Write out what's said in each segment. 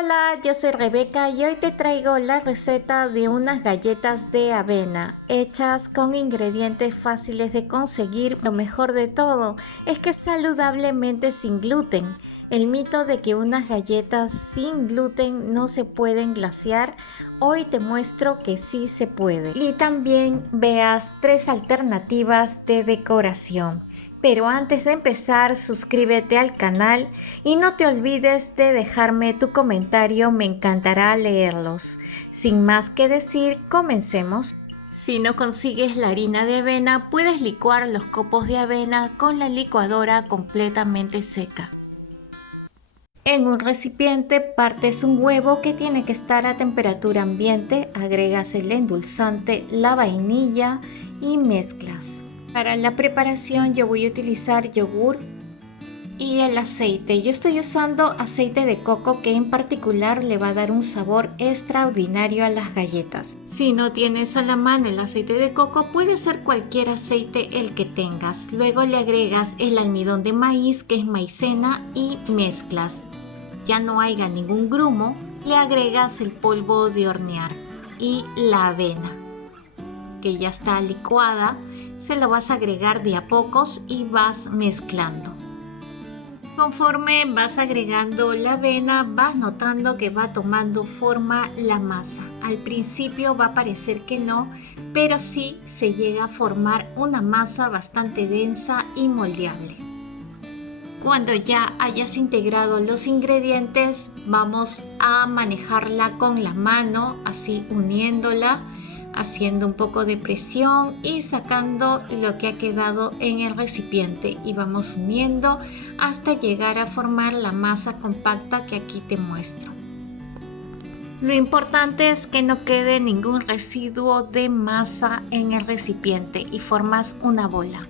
Hola, yo soy Rebeca y hoy te traigo la receta de unas galletas de avena hechas con ingredientes fáciles de conseguir. Lo mejor de todo es que es saludablemente sin gluten. El mito de que unas galletas sin gluten no se pueden glasear, hoy te muestro que sí se puede. Y también veas 3 alternativas de decoración. Pero antes de empezar, suscríbete al canal y no te olvides de dejarme tu comentario, me encantará leerlos. Sin más que decir, comencemos. Si no consigues la harina de avena, puedes licuar los copos de avena con la licuadora completamente seca. En un recipiente partes un huevo que tiene que estar a temperatura ambiente, agregas el endulzante, la vainilla y mezclas. Para la preparación yo voy a utilizar yogur y el aceite. Yo estoy usando aceite de coco que en particular le va a dar un sabor extraordinario a las galletas. Si no tienes a la mano el aceite de coco, puede ser cualquier aceite el que tengas. Luego le agregas el almidón de maíz, que es maicena, y mezclas. Ya no haya ningún grumo, le agregas el polvo de hornear y la avena, que ya está licuada. Se lo vas a agregar de a pocos y vas mezclando. Conforme vas agregando la avena, vas notando que va tomando forma la masa. Al principio va a parecer que no, pero sí se llega a formar una masa bastante densa y moldeable. Cuando ya hayas integrado los ingredientes, vamos a manejarla con la mano, así uniéndola, haciendo un poco de presión y sacando lo que ha quedado en el recipiente, y vamos uniendo hasta llegar a formar la masa compacta que aquí te muestro. Lo importante es que no quede ningún residuo de masa en el recipiente y formas una bola.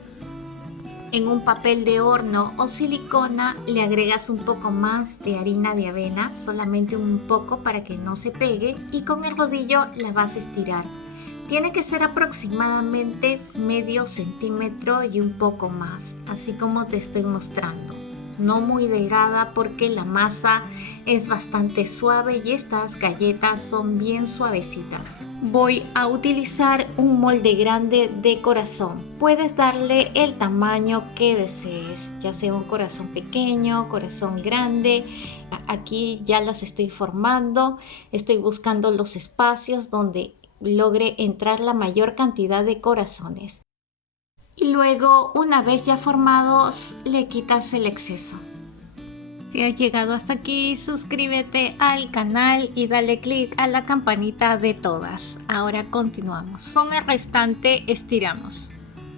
En un papel de horno o silicona le agregas un poco más de harina de avena, solamente un poco para que no se pegue, y con el rodillo la vas a estirar. Tiene que ser aproximadamente medio centímetro y un poco más, así como te estoy mostrando. No muy delgada porque la masa es bastante suave y estas galletas son bien suavecitas. Voy a utilizar un molde grande de corazón. Puedes darle el tamaño que desees, ya sea un corazón pequeño, corazón grande. Aquí ya las estoy formando, estoy buscando los espacios donde logre entrar la mayor cantidad de corazones. Y luego, una vez ya formados, le quitas el exceso. Si has llegado hasta aquí, suscríbete al canal y dale click a la campanita de todas. Ahora continuamos. Con el restante estiramos.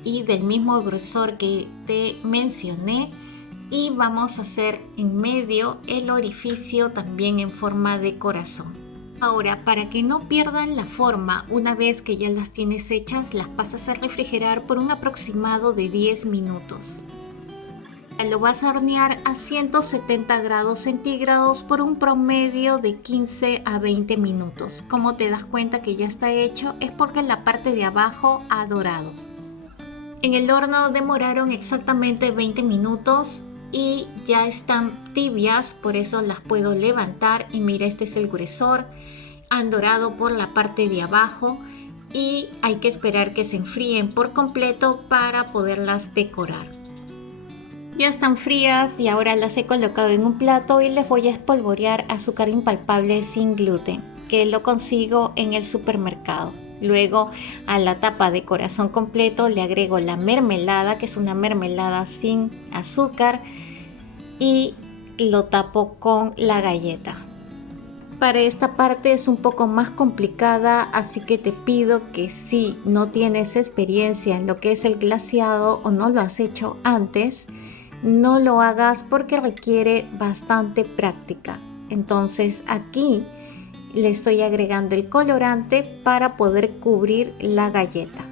Y del mismo grosor que te mencioné, y vamos a hacer en medio el orificio también en forma de corazón. Ahora, para que no pierdan la forma, una vez que ya las tienes hechas, las pasas a refrigerar por un aproximado de 10 minutos. Lo vas a hornear a 170 grados centígrados por un promedio de 15 a 20 minutos. Como te das cuenta que ya está hecho, es porque la parte de abajo ha dorado. En el horno demoraron exactamente 20 minutos y ya están tibias, por eso las puedo levantar. Y mira, este es el gruesor. Han dorado por la parte de abajo y hay que esperar que se enfríen por completo para poderlas decorar. Ya están frías y ahora las he colocado en un plato y les voy a espolvorear azúcar impalpable sin gluten, que lo consigo en el supermercado. Luego, a la tapa de corazón completo le agrego la mermelada, que es una mermelada sin azúcar, y lo tapo con la galleta. Para esta parte es un poco más complicada, así que te pido que si no tienes experiencia en lo que es el glaseado o no lo has hecho antes, no lo hagas porque requiere bastante práctica. Entonces aquí le estoy agregando el colorante para poder cubrir la galleta.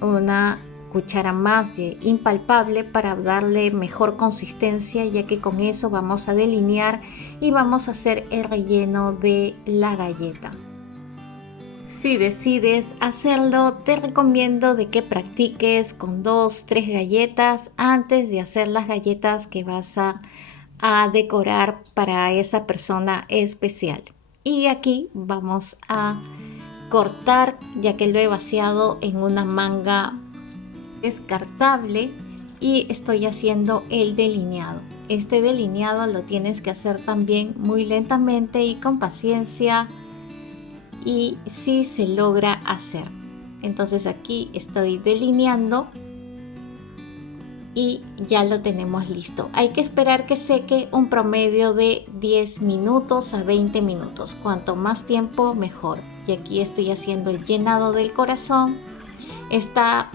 Una cuchara más de impalpable para darle mejor consistencia, ya que con eso vamos a delinear y vamos a hacer el relleno de la galleta. Si decides hacerlo, te recomiendo de que practiques con 2-3 galletas antes de hacer las galletas que vas a a decorar para esa persona especial. Y aquí vamos a cortar, ya que lo he vaciado en una manga descartable, y estoy haciendo el delineado. Este delineado lo tienes que hacer también muy lentamente y con paciencia, y sí se logra hacer. Entonces aquí estoy delineando y ya lo tenemos listo. Hay que esperar que seque un promedio de 10 minutos a 20 minutos. Cuanto más tiempo, mejor. Y aquí estoy haciendo el llenado del corazón. Esta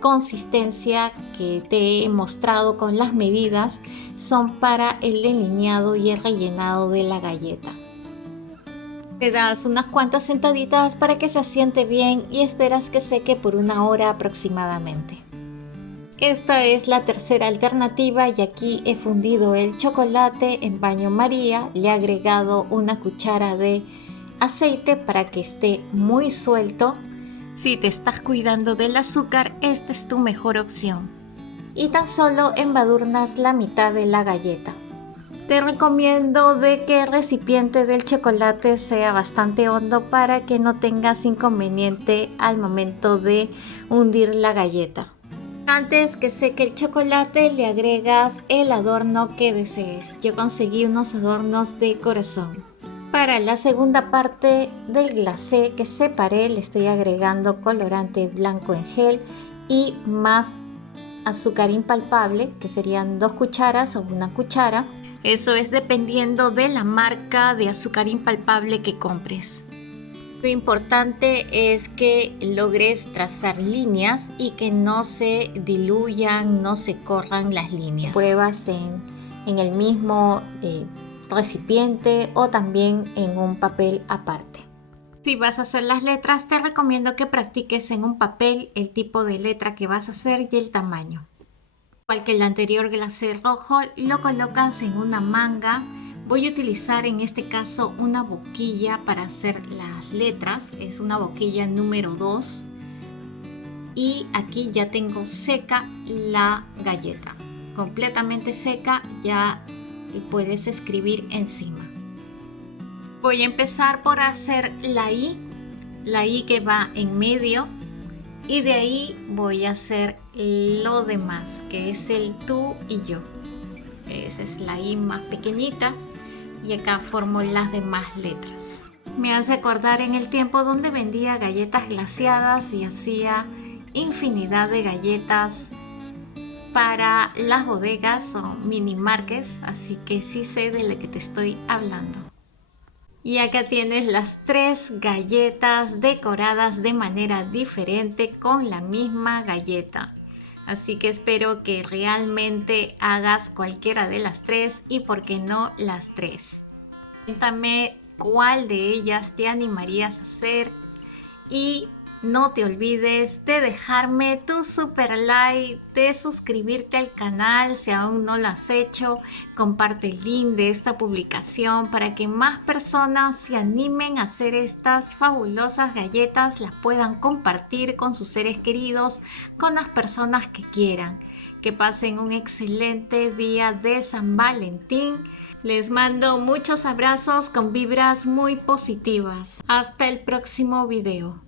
consistencia que te he mostrado con las medidas son para el delineado y el rellenado de la galleta. Te das unas cuantas sentaditas para que se asiente bien y esperas que seque por 1 hora aproximadamente. Esta es la tercera alternativa, y aquí he fundido el chocolate en baño María, le he agregado una cuchara de aceite para que esté muy suelto. Si te estás cuidando del azúcar, esta es tu mejor opción. Y tan solo embadurnas la mitad de la galleta. Te recomiendo de que el recipiente del chocolate sea bastante hondo para que no tengas inconveniente al momento de hundir la galleta. Antes que seque el chocolate, le agregas el adorno que desees. Yo conseguí unos adornos de corazón. Para la segunda parte del glacé que separé, le estoy agregando colorante blanco en gel y más azúcar impalpable, que serían 2 cucharas o 1 cuchara. Eso es dependiendo de la marca de azúcar impalpable que compres. Lo importante es que logres trazar líneas y que no se diluyan, no se corran las líneas. Pruebas en el mismo recipiente o también en un papel aparte. Si vas a hacer las letras, te recomiendo que practiques en un papel el tipo de letra que vas a hacer y el tamaño. Igual que el anterior glacé rojo, lo colocas en una manga. Voy a utilizar en este caso una boquilla para hacer las letras. Es una boquilla número 2. Y aquí ya tengo seca la galleta. Completamente seca, ya puedes escribir encima. Voy a empezar por hacer la I que va en medio. Y de ahí voy a hacer lo demás, que es el tú y yo. Esa es la I más pequeñita. Y acá formo las demás letras. Me hace acordar en el tiempo donde vendía galletas glaseadas y hacía infinidad de galletas para las bodegas o mini markets, así que sí sé de lo que te estoy hablando. Y acá tienes las 3 galletas decoradas de manera diferente con la misma galleta. Así que espero que realmente hagas cualquiera de las 3 y por qué no las 3. Cuéntame cuál de ellas te animarías a hacer y no te olvides de dejarme tu super like, de suscribirte al canal si aún no lo has hecho. Comparte el link de esta publicación para que más personas se animen a hacer estas fabulosas galletas, las puedan compartir con sus seres queridos, con las personas que quieran. Que pasen un excelente día de San Valentín. Les mando muchos abrazos con vibras muy positivas. Hasta el próximo video.